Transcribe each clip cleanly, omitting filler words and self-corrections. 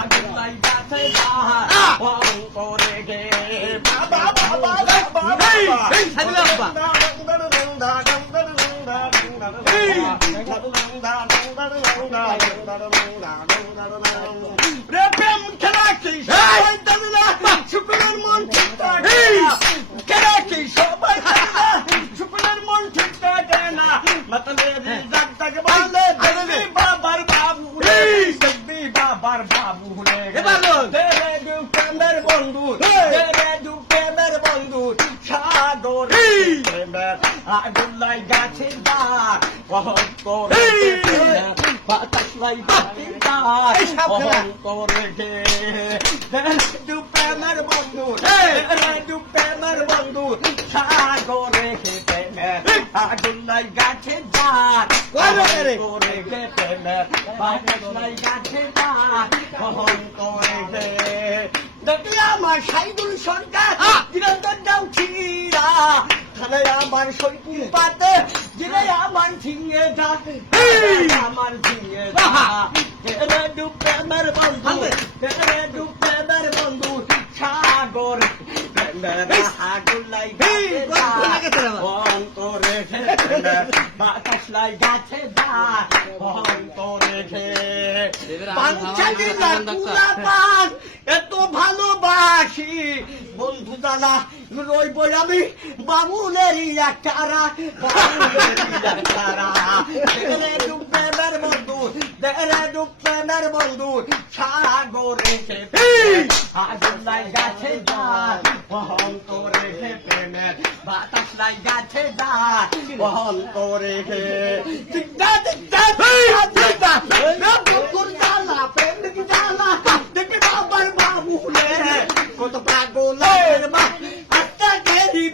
আগুলাই গাছে অন্তরে গে বাবা বাবা এই সাদিলা বাবা রে প্রেম খেলা কি সবাই জানে না শুকুরের মন ঠিক থাকে না খেলা কি সবাই জানে না শুকুরের মন ঠিক থাকে না মাতলেরি জাগ জাগ বলে দেখবি বাবার বাবু রে দেখবি বাবার বাবু রে তেরে দু প্রেমের বন্ধু তেরে দু প্রেমের বন্ধু সাগর প্রেমের আগুলাই গাছে দাগ করে বাতাস লাই বাতি করে গে দু প্রেমের বন্ধু দু প্রেমের বন্ধু সাগরে প্রেমের আগুলাই গাছে দাগ করে গে প্রেমের বাতাস লাই গাছে দাগ করে গে দেখি আমার সাইদুল সরকার চিরন্তন যাও ছিরা তাহলে আমার সৈকুল পাতে জিরে আমার ঝিঙে যাক আমার ঝিঙে তেরে দু প্রেমের বন্ধু তেরে দু প্রেমের বন্ধু সাগর আগুলাই অন্তরে বাতাস লাই গাছে দা অন্তরে এত ভালোবাসি বন্ধু দাদা রইব আমি বাবুলেরই একটারা প্রেমের বন্ধু দেরে দু প্রেমের বন্ধু সাগরে আগুলাই গাছে যা অন্তরে প্রেমের বাতাস লাই গাছে যা অন্তরে চিন্তা চিন্তা চিন্তা কুকুর জ্বালা প্রেমিক জ্বালা দেখি বাবার বাবুলে কত পাগলের মা আত্মা কেরি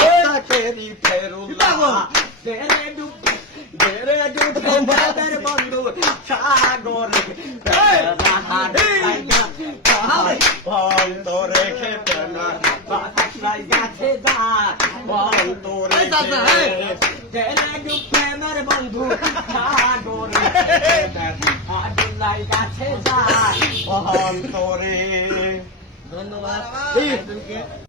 আত্মা কেরি ফেরুল্লা দেরে দু প্রেমের বন্ধু সাগরে অন্তরে খেতে না বাতাস লাই গাছে যা অন্তরে দেরে দু প্রেমের বন্ধু সাগরে আগুলাই গাছে যা অন্তরে ধন্যবাদ